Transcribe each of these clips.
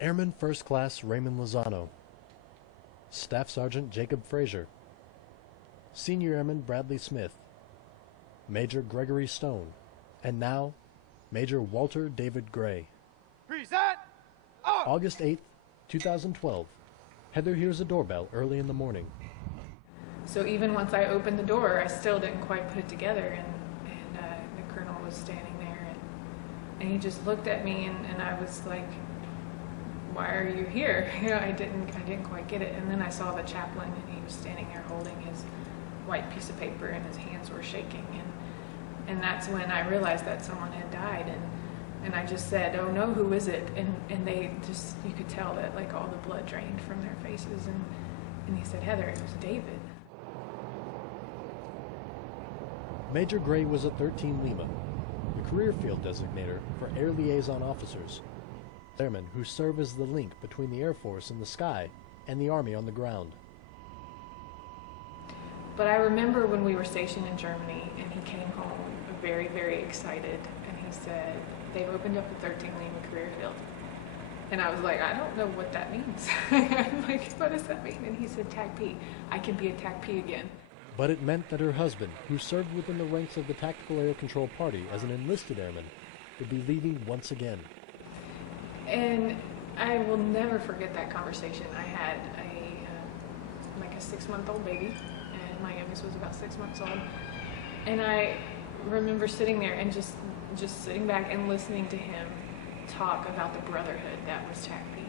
Airman First Class Raymond Lozano, Staff Sergeant Jacob Frazier, Senior Airman Bradley Smith, Major Gregory Stone, and now Major Walter David Gray. Present! August 8th, 2012. Heather hears a doorbell early in the morning. So even once I opened the door, I still didn't quite put it together, and the colonel was standing there, and he just looked at me, and I was like, "Why are you here?" I didn't quite get it. And then I saw the chaplain, and he was standing there holding his white piece of paper, and his hands were shaking, and that's when I realized that someone had died, and I just said, "Oh no, who is it?" And they just, you could tell that like all the blood drained from their faces, and he said, "Heather, it was David." Major Gray was a 13 Lima, the career field designator for Air Liaison Officers, airmen who serve as the link between the Air Force in the sky and the Army on the ground. But I remember when we were stationed in Germany, and he came home very, very excited, and he said, "They've opened up the 13 Lima career field." And I was like, "I don't know what that means." I'm like, "What does that mean?" And he said, "TACP. I can be a TACP again." But it meant that her husband, who served within the ranks of the Tactical Air Control Party as an enlisted airman, would be leaving once again. And I will never forget that conversation. I had like a 6-month-old baby, and my youngest was about 6 months old. And I remember sitting there and just sitting back and listening to him talk about the brotherhood that was TACP,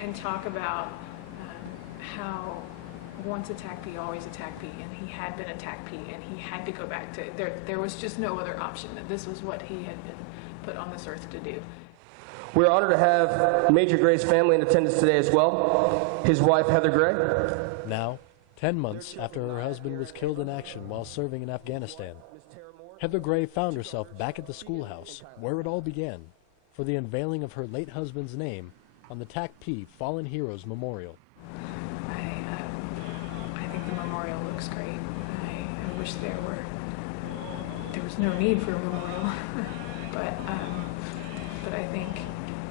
and talk about how once a TACP, always a TACP, and he had been a TACP, and he had to go back to, there was just no other option, that this was what he had been put on this earth to do. We're honored to have Major Gray's family in attendance today as well. His wife, Heather Gray. Now, 10 months after her husband was killed in action while serving in Afghanistan, Heather Gray found herself back at the schoolhouse where it all began for the unveiling of her late husband's name on the TACP Fallen Heroes Memorial. I think the memorial looks great. I wish there was no need for a memorial, but I think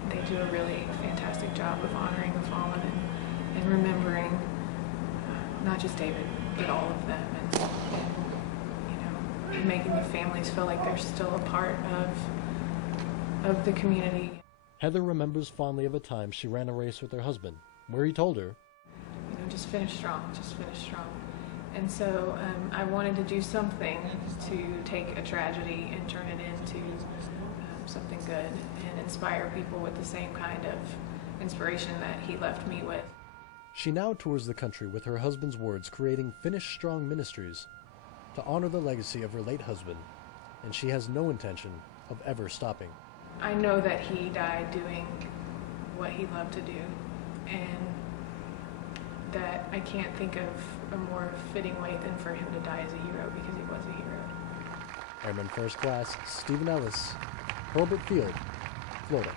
they do a really fantastic job of honoring the fallen and remembering not just David, but all of them, and you know, making the families feel like they're still a part of the community. Heather remembers fondly of a time she ran a race with her husband, where he told her, "You know, just finish strong, just finish strong." And so I wanted to do something to take a tragedy and turn it into something good and inspire people with the same kind of inspiration that he left me with. She now tours the country with her husband's words, creating Finish Strong Ministries to honor the legacy of her late husband, and she has no intention of ever stopping. I know that he died doing what he loved to do, and that I can't think of a more fitting way than for him to die as a hero, because he was a hero. Airman First Class Stephen Ellis, Hurlburt Field, Florida.